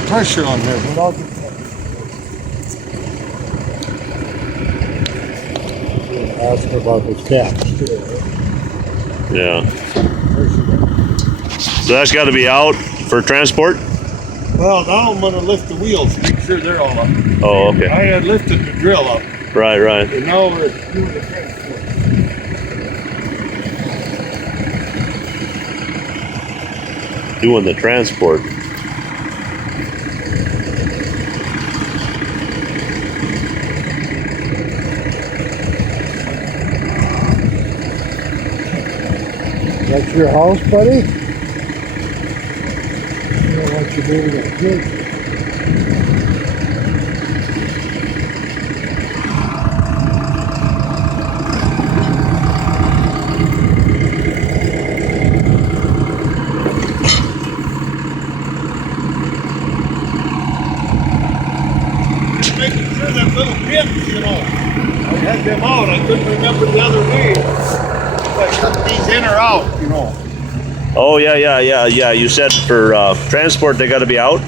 got pressure on there, but I'll get that. Ask her about those caps too. Yeah. So that's got to be out for transport? Well, now I'm going to lift the wheels, make sure they're all up. Oh, okay. I had lifted the drill up. Right, right. And now we're doing the transport. Doing the transport. That's your house, buddy? I don't want you moving that good. Making sure them little pins, you know. I had them out. I couldn't remember the other name. I took these in or out, you know. Oh, yeah. You said for transport they got to be out?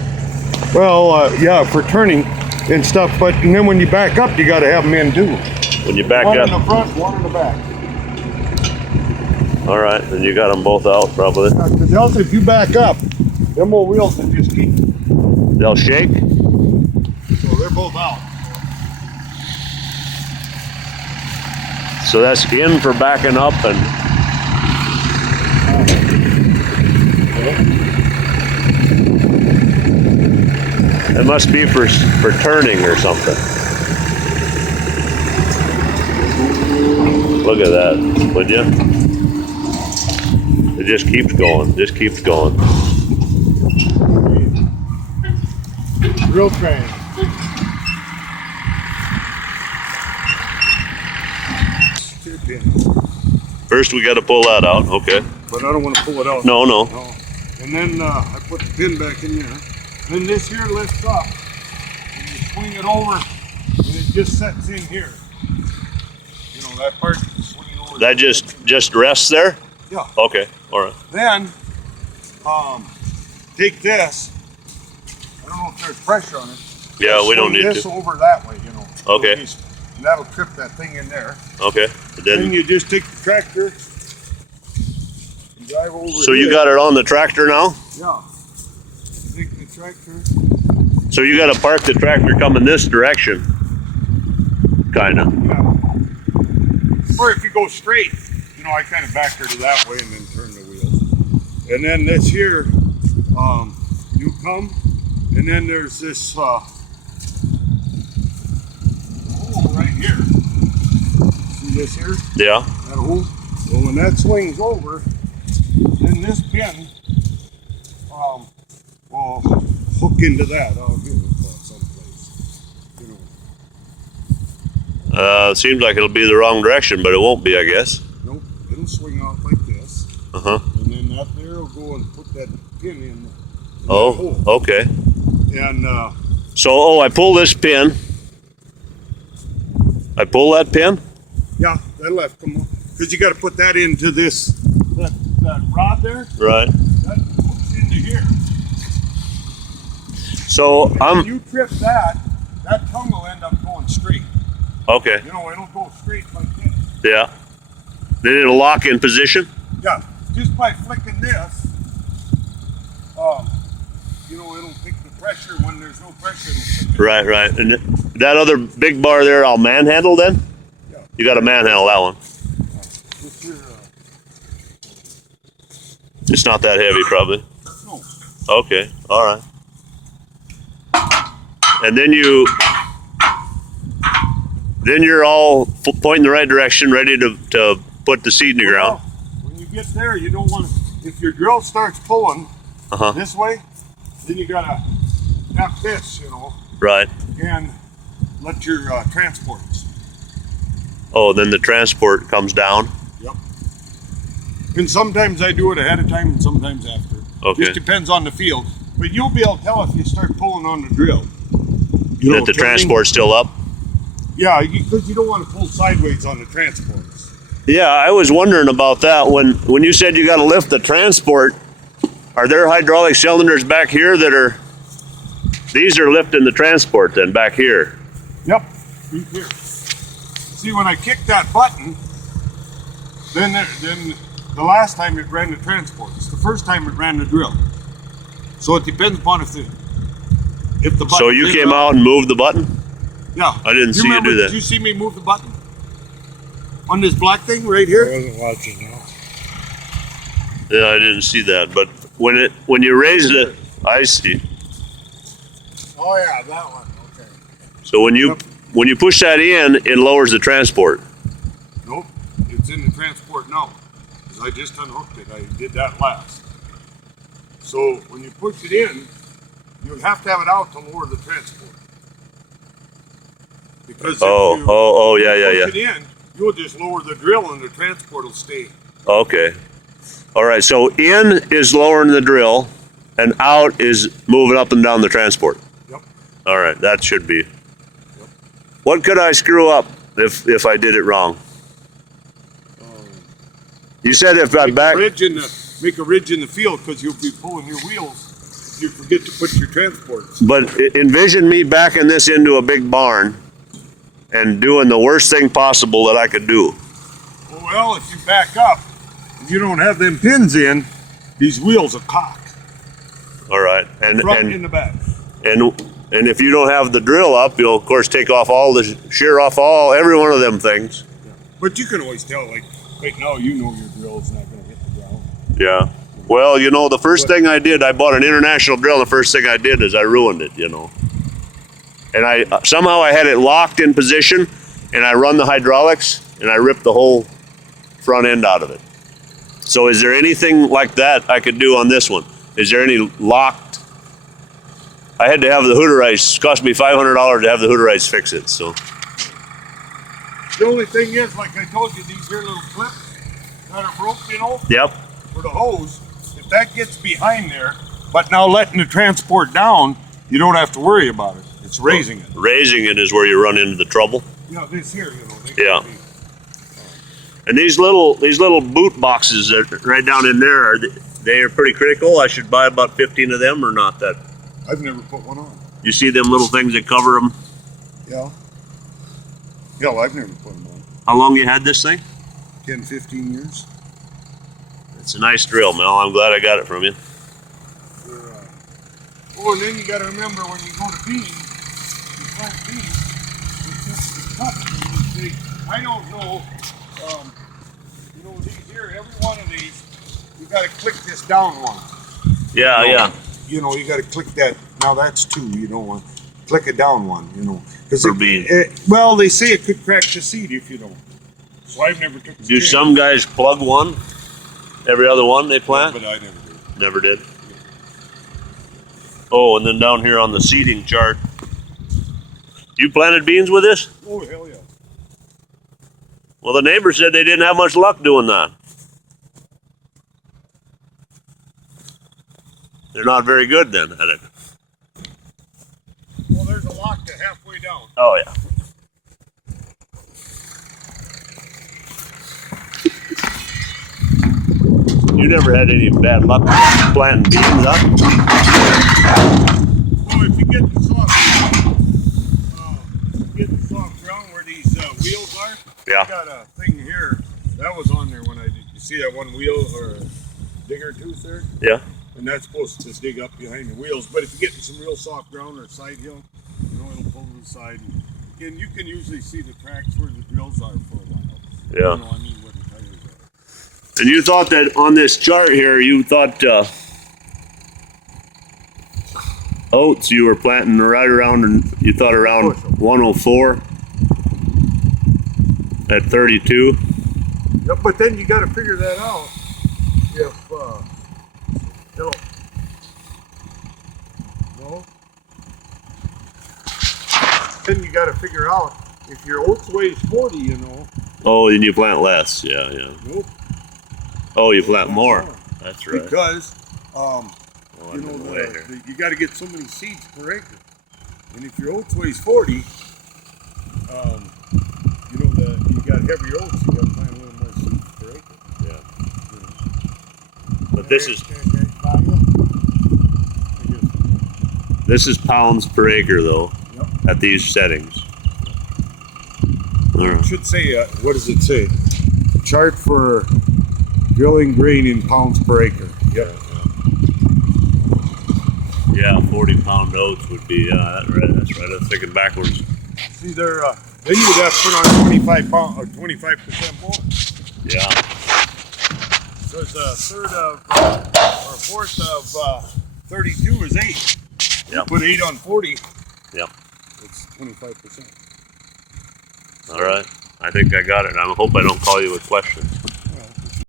Well, yeah, for turning and stuff, but and then when you back up, you got to have them in too. When you back one up? One in the front, one in the back. All right, then you got them both out probably. Because else if you back up, them old wheels will just keep. They'll shake? So they're both out. So that's in for backing up and... It must be for turning or something. Look at that, would you? It just keeps going, Drill train. First we got to pull that out, okay. But I don't want to pull it out. No. And then I put the pin back in there. Then this here lifts up. And you swing it over and it just sets in here. You know, that part swinging over. That just rests there? Yeah. Okay, all right. Then, take this. I don't know if there's pressure on it. Yeah, we don't need this to. over that way, you know. Okay. And that'll trip that thing in there. Okay. Then you just take the tractor and drive over. So you got it on the tractor now? Yeah. Take the tractor. So you got to park the tractor coming this direction, kind of. Yeah. Or if you go straight, you know, I kind of back her to that way and then turn the wheels. And then this here, you come, and then there's this hole right here. See this here? Yeah. That hole? Well, when that swings over, then this pin will hook into that out here someplace. You know. Seems like it'll be the wrong direction, but it won't be, I guess. Nope, it'll swing out like this. Uh-huh. And then that there will go and put that pin in. Oh, okay. And so, I pull this pin. I pull that pin? yeah, that'll have to come on. Because you got to put that into this, that rod there. Right. That hooks into here. So When you trip that tongue will end up going straight. okay. You know, it'll go straight like this. Yeah. Then it'll lock in position? Yeah, just by flicking this, you know, it'll pick the pressure. When there's no pressure, it'll pick it. Right. And that other big bar there, I'll manhandle then? Yeah. You got to manhandle that one. This here, It's not that heavy, probably. no. Okay, all right. And then you're all pointing the right direction, ready to put the seed in the ground. When you get there, you don't want to, if your drill starts pulling this way, then you gotta tap this, you know, Right. and let your transports. Oh, then the transport comes down. Yep. And sometimes I do it ahead of time and sometimes after. Okay. Just depends on the field. But you'll be able to tell if you start pulling on the drill. You know, That the turning- transport's still up? Yeah, because you don't want to pull sideways on the transports. Yeah, I was wondering about that. When you said you got to lift the transport, are there hydraulic cylinders back here that are These are lifting the transport then back here. Yep, right here. See, when I kick that button, then the last time it ran the transport. It's the first time it ran the drill. So it depends upon if the button. So you came out and moved the button? Yeah. I didn't see you do that. Did you see me move the button? On this black thing right here? I wasn't watching now. Yeah, I didn't see that. But when you raise it, I see. Oh yeah, that one. Okay. So when you push that in, it lowers the transport. Nope, it's in the transport now. Because I just unhooked it. I did that last. So when you push it in, you have to have it out to lower the transport. Because if you push it in, you'll just lower the drill and the transport will stay. Okay. All right. So in is lowering the drill, and out is moving up and down the transport. Yep. All right. That should be. Yep. What could I screw up if I did it wrong? You said if I back. Make a ridge in the field because you'll be pulling your wheels. You forget to put your transport. But envision me backing this into a big barn and doing the worst thing possible that I could do. Well, if you back up, if you don't have them pins in, these wheels will cock. All right, and Front and in the back. And if you don't have the drill up, you'll of course take off shear off every one of them things. Yeah. But you can always tell, like right now, you know your drill's not going to hit the ground. Yeah. Well, you know, the first thing I did, I bought an International drill. The first thing I did is I ruined it, you know. And I somehow I had it locked in position, and I run the hydraulics, and I ripped the whole front end out of it. So is there anything like that I could do on this one? Is there any locked? I had to have the Hooterites. It cost me $500 to have the Hooterites fix it. So the only thing is, like I told you, these here little clips that are broke, you know, yep. for the hose, if that gets behind there, but now letting the transport down, you don't have to worry about it. It's raising it. Raising it is where you run into the trouble. Yeah, this here, you know. Yeah. And these little boot boxes that are right down in there, they are pretty critical. I should buy about 15 of them or not? That I've never put one on. you see them little things that cover them? Yeah. Yeah, well, I've never put them on. How long you had this thing? 10, 15 years. It's a nice drill, Mel. I'm glad I got it from you. Oh, and then you got to remember when you go to beans, you plant beans, it's tough. You see, I don't know, you know, these here, every one of these, you got to click this down one. Yeah, yeah. You know, you got to click that. Now that's two, you know, click it down one, you know. For beans. Well, they say it could crack the seed if you don't. So I've never took the Do chance. some guys plug one? Every other one they plant? But I never did. Never did. Oh, and then down here on the seeding chart. You planted beans with this? Oh, hell yeah. Well, the neighbor said they didn't have much luck doing that. They're not very good then at it. Well, there's a lock to halfway down. Oh, yeah. You never had any bad luck planting beans, huh? Well, if you get the soft ground where these wheels are, Yeah. I got a thing here that was on there when I did. You see that one wheel or digger tooth there? Yeah. And that's supposed to dig up behind the wheels. But if you get in some real soft ground or side hill, you know, it'll pull to the side. And you can usually see the tracks where the drills are for a while. Yeah. You know, I mean, where the tires are. And you thought that on this chart here, you thought oats you were planting right around, and you thought around 104 at 32. Yep, but then you got to figure that out. If you know, no. Then you got to figure out if your oats weighs 40, you know. Oh, then you plant less. Yeah, yeah. Nope. Oh, you plant more. That's right. Because Oh, you I'm know, in the way here. you got to get so many seeds per acre. And if your oats weighs 40, you know, you got heavier oats, you got to plant a little more seeds per acre. Yeah. But this This is pounds per acre though, Yep. at these settings. All It right. should say, what does it say? Chart for drilling grain in pounds per acre. Yep. Yeah, 40-pound oats would be, that's right. I was thinking backwards. See, then you'd have to put on 25 pound or 25% more. Yeah. Because a third of or a fourth of 32 is 8. Yep. Put 8 on 40. Yep. It's 25%. All right. I think I got it. I hope I don't call you with questions.